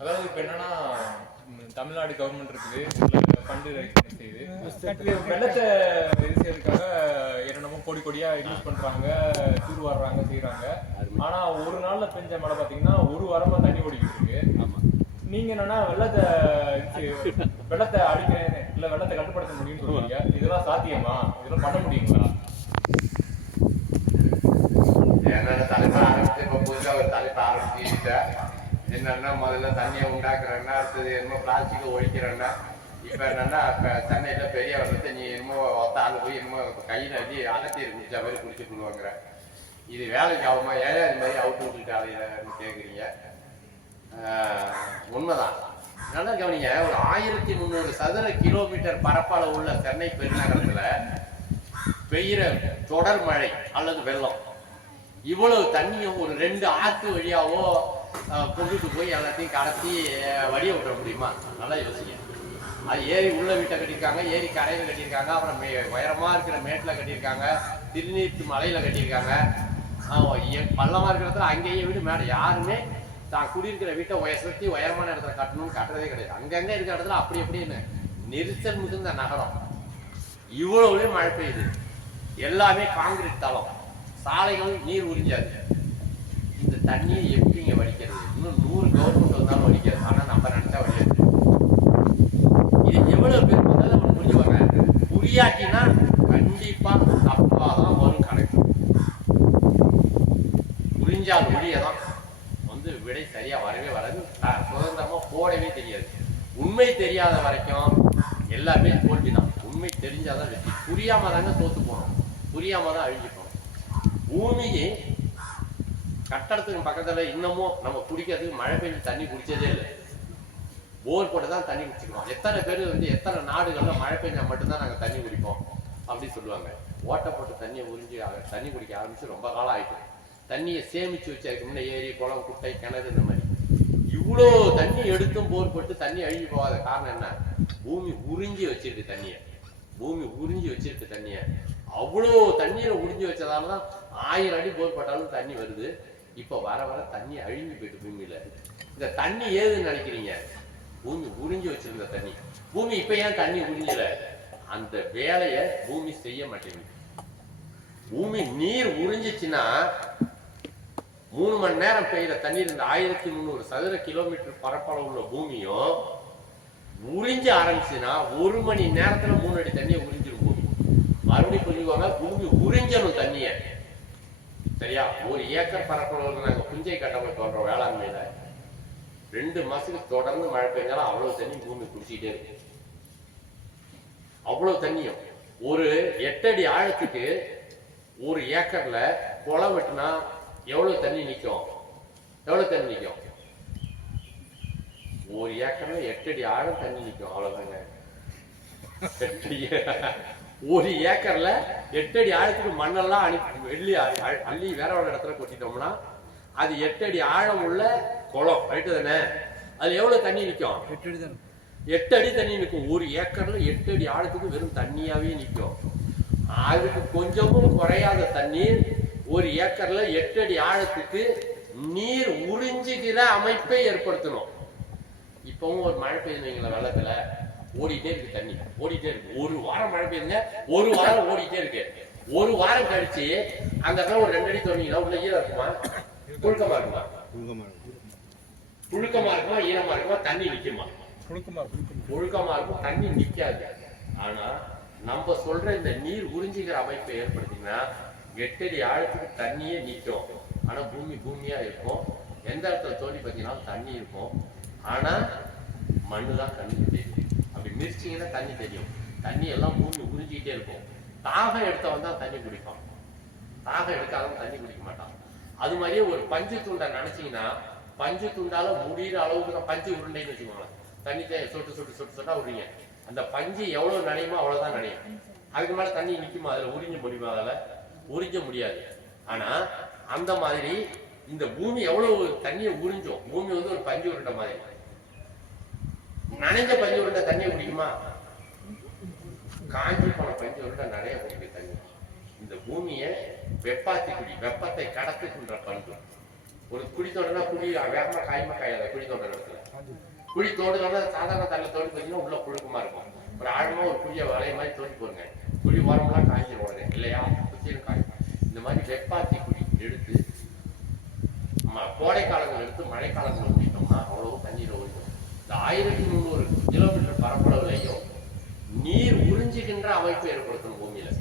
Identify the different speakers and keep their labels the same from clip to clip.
Speaker 1: அதாவது இப்போ என்னன்னா தமிழ்நாடு கவர்மெண்ட் இருக்குது. ஃபண்டு செய்யுது வெள்ளத்தை இது செய்யறதுக்காக என்னென்னமோ கோடி கோடியா யூஸ் பண்றாங்க தூர் வர்றாங்க செய்யறாங்க ஆனா ஒரு நாள்ல பெஞ்ச மழை பாத்தீங்கன்னா ஒரு வாரமா தண்ணி ஓடிக்கிட்டு இருக்கு.
Speaker 2: ஆமா.
Speaker 1: நீங்க என்னன்னா வெள்ளத்தை வெள்ளத்தை அடிக்கிறேன் இல்ல வெள்ளத்தை கட்டுப்படுத்த முடியும்னு சொல்றீங்க. இதெல்லாம் சாத்தியமா? இதெல்லாம் பண்ண முடியுங்களா
Speaker 3: என்னென்ன தலைமை ஆரம்பிச்சு இப்போ புதுசாக ஒரு தலைப்பு ஆரம்பிச்சுக்கிட்டேன் என்னன்னா முதல்ல தண்ணியை உண்டாக்குறேன்னா அடுத்தது என்னமோ பிளாஸ்டிக்கை ஒழிக்கிறேன்னா இப்போ என்னென்னா இப்போ சென்னையில் பெரிய வெள்ளத்தை நீ என்னமோ ஒத்த ஆள் போய் என்னமோ கையில் அடி அகத்தீர் குடிச்ச மாதிரி குடிச்சு கொள்வாங்கிற. இது வேலைக்கு ஆகுமா ஏழாவது மாதிரி அவுட் விட்டுட்டு அலையிறன்னு கேட்குறீங்க உண்மைதான். நல்லா கவனிங்க ஒரு ஆயிரத்தி முந்நூறு சதுர கிலோமீட்டர் பரப்பளவு உள்ள சென்னை பெருநகரத்தில் பெய்கிற தொடர் மழை அல்லது வெள்ளம். இவ்வளவு தண்ணியும் ஒரு ரெண்டு ஆத்து வழியாவோ கொண்டுட்டு போய் எல்லாத்தையும் கடத்தி வழியை வழிய விட்டுற முடியுமா? நல்லா யோசிங்க. அது ஏரி உள்ள வீட்டை கட்டியிருக்காங்க ஏரி கரையில் கட்டியிருக்காங்க அப்புறம் மே உயரமா இருக்கிற மேட்டில் கட்டியிருக்காங்க திருநீர்த்து மலையில கட்டியிருக்காங்க. ஆஹ், எ- பள்ளமா இருக்கிற இடத்துல அங்கேயே வீடு மேலே யாருமே தான் குடியிருக்கிற வீட்டை உய சுற்றி உயரமான இடத்துல கட்டணும்னு கட்டுறதே கிடையாது. அங்கங்க இருக்கிற இடத்துல அப்படி எப்படின்னு நெரிசல் மிகுந்த நகரம். இவ்வளவுலேயும் மழை பெய்யுது. எல்லாமே காங்கிரீட் தளம். சாலைகள் நீர் உறிஞ்சாது. இந்த தண்ணியை எப்படிங்க வடிக்கிறது? இன்னும் நூறு கவர்மெண்ட் வந்தாலும் வடிக்காது ஆனா நம்ம நினைச்சா வடியாது இது எவ்வளவு பேர் முதல்ல ஒண்ணு புரிஞ்சு வர்றாங்க புரியாட்டினா கண்டிப்பா தப்பாதான் வரும் கணக்கு. புரிஞ்சால் ஒழியதான் வந்து விடை சரியா வரவே வராது. த- சுதந்திரமா போடவே தெரியாது. உண்மை தெரியாத வரைக்கும் எல்லாமே தோல்விதான். உண்மை தெரிஞ்சாதான் வெற்றி. புரியாம தாங்க தோத்து போனோம் புரியாம தான் அழிஞ்சுப்போம் பூமிக்கு கட்டடத்துக்கு பக்கத்துல இன்னமும் நம்ம குடிக்கிறதுக்கு மழை பெஞ்சு தண்ணி குடிச்சதே இல்லை. போர் போட்டு தான் தண்ணி குடிச்சுக்கிறோம் எத்தனை பேர் வந்து எத்தனை நாடுகளில் மழை பெஞ்சா மட்டும்தான் நாங்கள் தண்ணி குடிப்போம் அப்படின்னு சொல்லுவாங்க. ஓட்டை போட்டு தண்ணியை உறிஞ்சி தண்ணி குடிக்க ஆரம்பிச்சு ரொம்ப காலம் ஆயிட்டு. தண்ணியை சேமிச்சு வச்சதுக்கு முன்னே ஏரி குளம் குட்டை கிணறு இந்த மாதிரி. இவ்வளோ தண்ணி எடுத்தும் போர் போட்டு தண்ணி அழுகி போகாத காரணம் என்ன? பூமி உறிஞ்சி வச்சிருக்கு தண்ணியை. பூமி உறிஞ்சி வச்சிருக்கு தண்ணியை. அவ்வளோ தண்ணீரை முடிஞ்சு வச்சதால தான் ஆயிரம் அடி போர் போட்டாலும் தண்ணி வருது. இப்போ வர வர தண்ணி அழிஞ்சு போயிட்டு பூமியில. இந்த தண்ணி ஏதுன்னு நினைக்கிறீங்க? பூமி உறிஞ்சி வச்சிருந்த தண்ணி. பூமி இப்ப ஏன் தண்ணி உறிஞ்சல? அந்த வேலையை பூமி செய்ய மாட்டேங்குது. பூமி நீர் உறிஞ்சிச்சுன்னா மூணு மணி நேரம் பெய்யுற தண்ணீர் இந்த ஆயிரத்தி முந்நூறு சதுர கிலோமீட்டர் பரப்பளவு உள்ள பூமியும் உறிஞ்ச ஆரம்பிச்சுன்னா ஒரு மணி நேரத்துல மூணு அடி தண்ணியை மறுபடியும் புரிஞ்சுக்கோங்க பூமி உறிஞ்சணும் தண்ணிய. சரியா? ஒரு ஏக்கர் பரப்பளவுல நாங்க புஞ்சை கட்டமைப்பு பண்றோம் வேளாண்மையில ரெண்டு மாசத்துக்கு தொடர்ந்து மழை பெய்ஞ்சாலும் அவ்வளவு தண்ணி பூமி குடிச்சிக்கிட்டே இருக்கு அவ்வளவு தண்ணியும். ஒரு எட்டடி ஆழத்துக்கு ஒரு ஏக்கர்ல குளம் வெட்டினா எவ்வளவு தண்ணி நிக்கும்? எவ்வளவு தண்ணி நிக்கும்? ஒரு ஏக்கர்ல எட்டடி ஆழம் தண்ணி நிக்கும். அவ்வளவுதாங்க ஒரு ஏக்கர்ல எட்டடி ஆழத்துக்கு மண்ணெல்லாம் அனுப்பி வெள்ளி அள்ளி வேற ஒரு இடத்துல கொட்டிட்டோம்னா அது எட்டடி ஆழம் உள்ள குளம் ரைட்டு தானே? அதுல எவ்வளவு தண்ணி நிக்கும்? எட்டு அடி தண்ணி நிற்கும் ஒரு ஏக்கர்ல எட்டு அடி ஆழத்துக்கு வெறும் தண்ணியாவே நிற்கும் அதுக்கு கொஞ்சமும் குறையாத தண்ணீர் ஒரு ஏக்கர்ல எட்டு அடி ஆழத்துக்கு நீர் உறிஞ்சுகிற அமைப்பை ஏற்படுத்தணும். இப்பவும் ஒரு மழை பெய்யுதுங்களா வெள்ளத்துல. ஓடிட்டே இருக்கு தண்ணி. ஓடிட்டே இருக்கு. ஒரு வாரம் மழை பெய்யுதுங்க. ஒரு வாரம் ஓடிட்டே இருக்கு. ஒரு வாரம் கழிச்சு அந்த இடத்துல ஒரு ரெண்டு அடி தோணிங்களா உள்ள ஈரம் இருக்குமா? புழுக்கமா இருக்குமா? புழுக்கமா இருக்குமா? ஈரமா இருக்குமா? தண்ணி நிக்குமா? ஒழுக்கமா இருக்கும். தண்ணி நிக்காது. ஆனா நம்ம சொல்ற இந்த நீர் உறிஞ்சிக்கிற அமைப்பை ஏற்படுத்தினா எட்டடி ஆழத்துக்கு தண்ணியே நிக்கும். ஆனா பூமி பூமியா இருக்கும். எந்த இடத்துல தோண்டி பார்த்தீங்கன்னா தண்ணி இருக்கும். ஆனா மண்ணு தான் கண்ணுக்கு தெரியும் அப்படி தண்ணி தெரியும். தண்ணி எல்லாம் பூமி உறிஞ்சிக்கிட்டே இருக்கும். தாகம் எடுத்தவன் தான் தண்ணி குடிப்பான். தாகம் எடுக்காதவன் தண்ணி குடிக்க மாட்டான். அது மாதிரியே ஒரு பஞ்சு துண்டை நினைச்சீங்கன்னா பஞ்சு துண்டால முடிகிற அளவுக்கு தான் பஞ்சு உருண்டைன்னு வச்சுக்கோங்களேன். தண்ணி தே- சொட்டு சொட்டு சொட்டு சொட்டா விடுறீங்க அந்த பஞ்சு எவ்வளவு நனையுமோ அவ்வளவுதான் நனையும். அதுக்கு மேல தண்ணி நிற்குமா அதுல உறிஞ்ச முடியுமா? அதில் உறிஞ்ச முடியாது. ஆனா அந்த மாதிரி இந்த பூமி எவ்வளவு தண்ணியை உறிஞ்சோம் பூமி வந்து ஒரு பஞ்சு உருண்டை மாதிரி. நனைஞ்ச பஞ்சு உருண்டை தண்ணி குடிக்குமா? காஞ்சி போன பஞ்சு உருண்டை நிறைய குடிக்கும் தண்ணி. இந்த பூமியை வெப்பாத்தி குடி வெப்பத்தை கடத்துகின்ற பண்பு ஒரு குழி தோண்டினா குழி வேகமா காயமா காயாத குழி தோட்ட இடத்துல. குழி தோடுதோட சாதாரண தண்ணி தோடி போச்சுன்னா உள்ள புழுக்கமா இருக்கும். ஒரு ஆழமா ஒரு குழியை வளைய மாதிரி தோண்டி போடுங்க. குழி உரம்லாம் காய்ச்சி உடனே இல்லையா? குச்சியும் காயும் இந்த மாதிரி வெப்பாத்தி குழி எடுத்து ம- கோடை காலங்கள் எடுத்து மழை காலங்கள் ஊற்றிட்டோம்னா அவ்வளவு தண்ணீர் ஓடிடும் இந்த ஆயிரத்தி முந்நூறு கிலோமீட்டர் பரப்பளவுலையும் நீர் உறிஞ்சுகின்ற அமைப்பு ஏற்படுத்தணும் பூமியில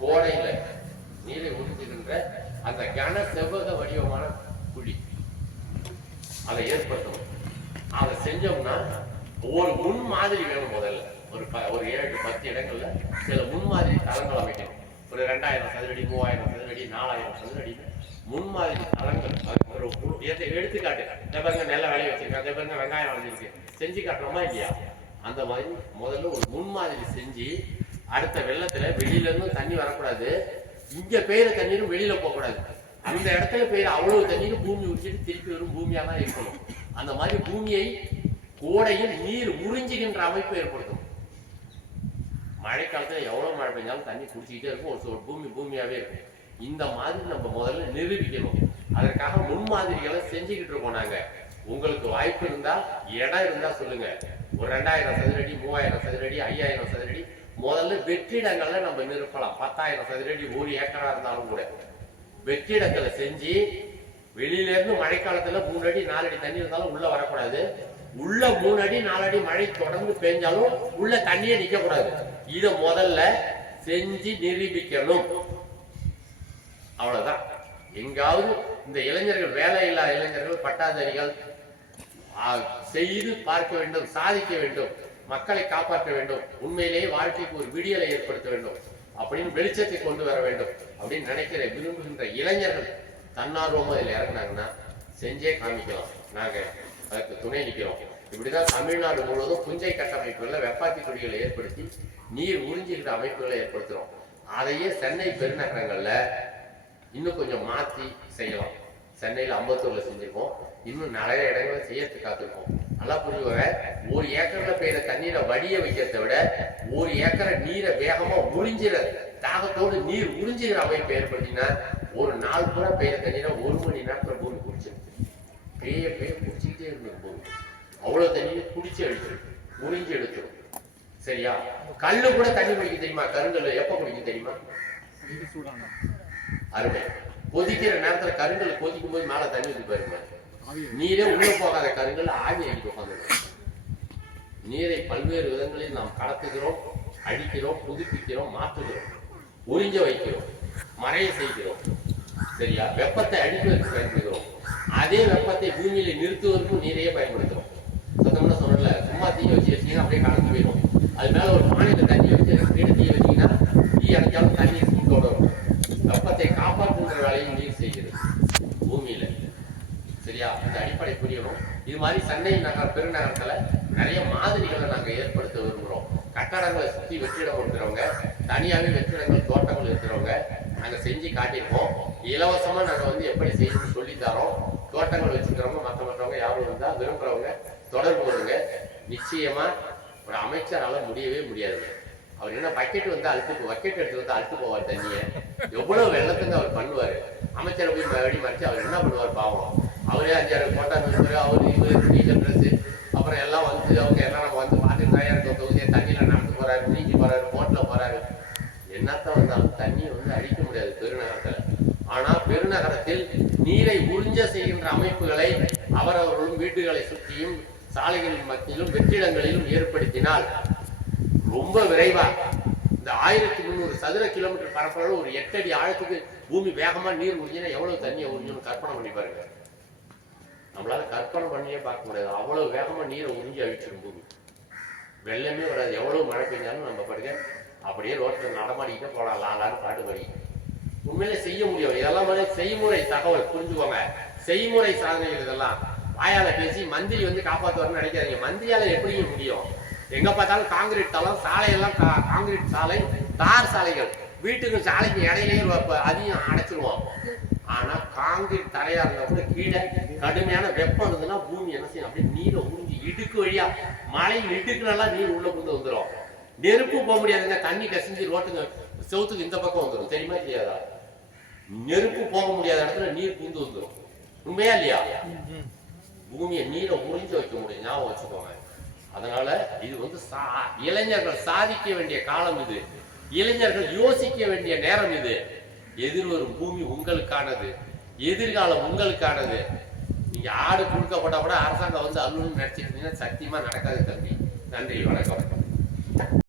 Speaker 3: கோடையில நீரை உறிஞ்சுகின்ற அந்த கன செவ்வக வடிவமான குழி. அதை ஏற்படுத்தணும் அதை செஞ்சோம்னா ஒரு முன் மாதிரி வேணும் முதல்ல. ஒரு ப- ஒரு ஏழு பத்து இடங்கள்ல சில முன்மாதிரி தளங்கள் அமைக்கணும். ஒரு ரெண்டாயிரம் சதுரடி மூவாயிரம் சதுரடி நாலாயிரம் சதுரடி முன்மாதிரி தளங்கள். அது ஒரு எடுத்து- எடுத்துக்காட்டு. இந்த பாருங்க நல்ல விளைய வச்சிருக்கேன். இந்த பாருங்க வெங்காயம் விளைஞ்சிருக்கு. செஞ்சு காட்டுறோமா இல்லையா? அந்த மாதிரி முதல்ல ஒரு முன்மாதிரி செஞ்சு அடுத்த வெள்ளத்துல வெளியில இருந்தும் தண்ணி வரக்கூடாது. இங்க பெய்யற தண்ணீரும் வெளியில போகக்கூடாது. அந்த இடத்துல பெய்யற அவ்வளவு தண்ணீரும் பூமி உரிச்சிட்டு திருப்பி வரும் பூமியா தான் இருக்கணும். அந்த மாதிரி பூமியை கோடையில் நீர் உறிஞ்சுகின்ற அமைப்பு ஏற்படுத்தும். மழைக்காலத்துல எவ்வளவு மழை பெஞ்சாலும் தண்ணி குடிச்சிக்கிட்டே இருக்கும். ஒரு பூமி பூமியாவே இருக்கும். இந்த மாதிரி நம்ம முதல்ல நிரூபிக்கணும். அதற்காக முன்மாதிரிகளை செஞ்சுக்கிட்டு இருக்கோம் நாங்க. உங்களுக்கு வாய்ப்பு இருந்தா இடம் இருந்தா சொல்லுங்க. ஒரு ரெண்டாயிரம் சதுரடி மூவாயிரம் சதுரடி ஐயாயிரம் சதுரடி முதல்ல வெற்றிடங்கள்ல நம்ம நிரப்பலாம். பத்தாயிரம் சதுரடி ஒரு ஏக்கரா இருந்தாலும் கூட. வெற்றிடங்களை செஞ்சு வெளியில இருந்து மழைக்காலத்துல மூணு அடி நாலு அடி தண்ணி இருந்தாலும் உள்ள வரக்கூடாது. உள்ள மூணு அடி நாலு அடி மழை தொடர்ந்து பெஞ்சாலும் உள்ள தண்ணியே நிக்க கூடாது இத முதல்ல செஞ்சு நிரூபிக்கணும். அவ்வளவுதான். எங்காவது இந்த இளைஞர்கள் வேலை இல்லா இளைஞர்கள் பட்டாதாரிகள் செய்து பார்க்க வேண்டும் சாதிக்க வேண்டும் மக்களை காப்பாற்ற வேண்டும் உண்மையிலேயே வாழ்க்கைக்கு ஒரு விடியலை ஏற்படுத்த வேண்டும் அப்படின்னு வெளிச்சத்தை கொண்டு வர வேண்டும் அப்படின்னு நினைக்கிற விரும்புகின்ற இளைஞர்கள் தன்னார்வமா இதில் இறங்குனாங்கன்னா செஞ்சே காமிக்கலாம். நாங்கள் அதுக்கு துணை நிற்கிறோம் இப்படிதான் தமிழ்நாடு முழுவதும் புஞ்சை கட்டமைப்புகளில் வெப்பாத்தி குடிகளை ஏற்படுத்தி நீர் உறிஞ்சுகிற அமைப்புகளை ஏற்படுத்துகிறோம் அதையே சென்னை பெருநகரங்களில் இன்னும் கொஞ்சம் மாற்றி செய்யலாம். சென்னையில அம்பத்தூர்ல செஞ்சிருக்கோம் இன்னும் நிறைய இடங்களை செய்யறதுக்கு காத்திருக்கோம் நல்லா புரிஞ்சுக்கோங்க. ஒரு ஏக்கர்ல பெய்யுற தண்ணீரை வடிய வைக்கிறத விட ஒரு ஏக்கரை நீரை வேகமா உறிஞ்சிற தாகத்தோடு நீர் உறிஞ்சுகிற அமைப்பை ஏற்படுத்தினா ஒரு நாள் பூரா பெய்யுற தண்ணீரை ஒரு மணி நேரத்துல பூமி குடிச்சிருக்கு பெய்ய பெய்ய குடிச்சுக்கிட்டே இருந்தது பூமி. அவ்வளவு தண்ணீரை குடிச்சு எடுத்துரும். உறிஞ்சு எடுத்துரும். சரியா? கல்லு கூட தண்ணி குடிக்க தெரியுமா? கருங்கல் எப்ப குடிக்க தெரியுமா? அருமை. கொதிக்கிற நேரத்துல கருங்கல் கொதிக்கும் போது மேல தண்ணி ஊத்தி பாருங்க. நீரே உள்ள போகாத கருங்கல் ஆவி அடிக்க உட்காந்துடும் நீரை பல்வேறு விதங்களில் நாம் கடத்துகிறோம் அடிக்கிறோம் புதுப்பிக்கிறோம் மாற்றுகிறோம். உறிஞ்ச வைக்கிறோம் மறைய செய்கிறோம். சரியா? வெப்பத்தை அடிப்பதற்கு பயன்படுகிறோம் அதே வெப்பத்தை பூமியில நிறுத்துவதற்கும் நீரையே பயன்படுத்துறோம் சத்தம்னா சொல்லல. சும்மா தீ வச்சு வச்சீங்கன்னா அப்படியே கலந்து போயிடும் அது மேல ஒரு பானையில தண்ணி வச்சு கீழே தீ வச்சீங்கன்னா தீ அணைச்சாலும் தண்ணி சூட்டோட வரும் வெப்பத்தை காப்பாற்றுகிற வேலையும் நீர் செய்கிறது பூமியில இல்லையா இந்த அடிப்படை புரியணும். இது மாதிரி சென்னை நகர் பெருநகரத்துல நிறைய மாதிரிகளை நாங்க ஏற்படுத்த விரும்புகிறோம் கட்டடங்களை சுற்றி வெற்றிடம் கொடுக்குறவங்க தனியாகவே வெற்றிடங்கள் தோட்டங்கள் இருக்கிறவங்க நாங்கள் செஞ்சு காட்டியிருக்கோம். இலவசமாக நாங்கள் வந்து எப்படி செய்யணும்னு சொல்லித்தரோம். தோட்டங்கள் வச்சுக்கிறவங்க மற்ற மற்றவங்க யாரும் இருந்தால் விரும்புகிறவங்க தொடர்பு கொள்ளுங்க. நிச்சயமாக ஒரு அமைச்சரால முடியவே முடியாதுங்க. அவர் என்ன பக்கெட் வந்து அழுத்து பக்கெட் எடுத்து வந்து அழுத்து போவார் தண்ணியை. எவ்வளோ வெள்ளத்துங்க அவர் பண்ணுவார். அமைச்சரை போய் மறுபடி மறைச்சு அவர் என்ன பண்ணுவார் பாவம். அவரே அஞ்சாறு போட்டா நிறுத்துவாரு அவரு இவரு டீச்சர் ட்ரெஸ்ஸு அப்புறம் எல்லாம் வந்து அவங்க எல்லாம் நம்ம வந்து பார்த்து தயார் இருக்க தொகுதியை தண்ணியில நடந்து போறாரு நீக்கி போறாரு போட்டில் போறாரு. என்னத்த வந்தாலும் தண்ணியை வந்து அழிக்க முடியாது பெருநகரத்தில். ஆனால் பெருநகரத்தில் நீரை உறிஞ்ச செய்கின்ற அமைப்புகளை அவரவர்களும் வீடுகளை சுற்றியும் சாலைகளின் மத்தியிலும் வெற்றிடங்களிலும் ஏற்படுத்தினால் ரொம்ப விரைவாக இந்த ஆயிரத்தி முந்நூறு சதுர கிலோமீட்டர் பரப்பளவு ஒரு எட்டடி ஆழத்துக்கு பூமி வேகமாக நீர் உறிஞ்சினா எவ்வளோ தண்ணியை உறிஞ்சுன்னு கற்பனை பண்ணி பாருங்க. நம்மளால கற்பனை பண்ணியே பார்க்க முடியாது. அவ்வளவு வேகமா நீரை உறிஞ்சி அழிச்சிடும் பூமி. வெள்ளமே வராது. எவ்வளவு மழை பெஞ்சாலும் நம்ம படுக்க அப்படியே ரோட்டில் நடமாடிக்கிட்டே போகலாம் லாலான்னு பாட்டு வரி உண்மையிலே செய்ய முடியும் இதெல்லாம் வந்து செய்முறை தகவல் புரிஞ்சுக்கோங்க. செய்முறை சாதனைகள் இதெல்லாம். வாயால பேசி மந்திரி வந்து காப்பாற்றுவார்னு நினைக்காதீங்க. மந்திரியால எப்படி முடியும்? எங்க பார்த்தாலும் காங்கிரீட் தளம் சாலையெல்லாம் கா- காங்கிரீட் சாலை தார் சாலைகள். வீட்டுக்கு சாலைக்கு இடையிலேயே வ- அடைச்சிருவோம். ஆனா காங்கிரீட் தரையா இருந்தா கூட கீழே கடுமையான வெப்பம் இருந்ததுன்னா பூமி என்ன செய்யும்? அப்படியே நீரை உறிஞ்சி இடுக்கு வழியா மழை இடுக்குனால நீர் உள்ள புந்து வந்துடும் நெருப்பு போக முடியாதுங்க. தண்ணி கசிஞ்சு ரோட்டுங்க செவத்துக்கு இந்த பக்கம் வந்துடும் தெரியுமா தெரியாதா நெருப்பு போக முடியாத இடத்துல நீர் புகுந்து வந்துடும் உண்மையா இல்லையா? பூமியை நீரை உறிஞ்சு வைக்க முடியும். ஞாபகம் வச்சுக்கோங்க. அதனால இது வந்து சா- இளைஞர்கள் சாதிக்க வேண்டிய காலம் இது. இளைஞர்கள் யோசிக்க வேண்டிய நேரம் இது. எதிர்வரும் பூமி உங்களுக்கானது. எதிர்காலம் உங்களுக்கானது. நீங்க ஆடு கொடுக்கப்பட்டா கூட அரசாங்கம் வந்து அலுவலகம் நினைச்சிருந்தீங்கன்னா சத்தியமா நடக்காது தம்பி. நன்றி வணக்கம்.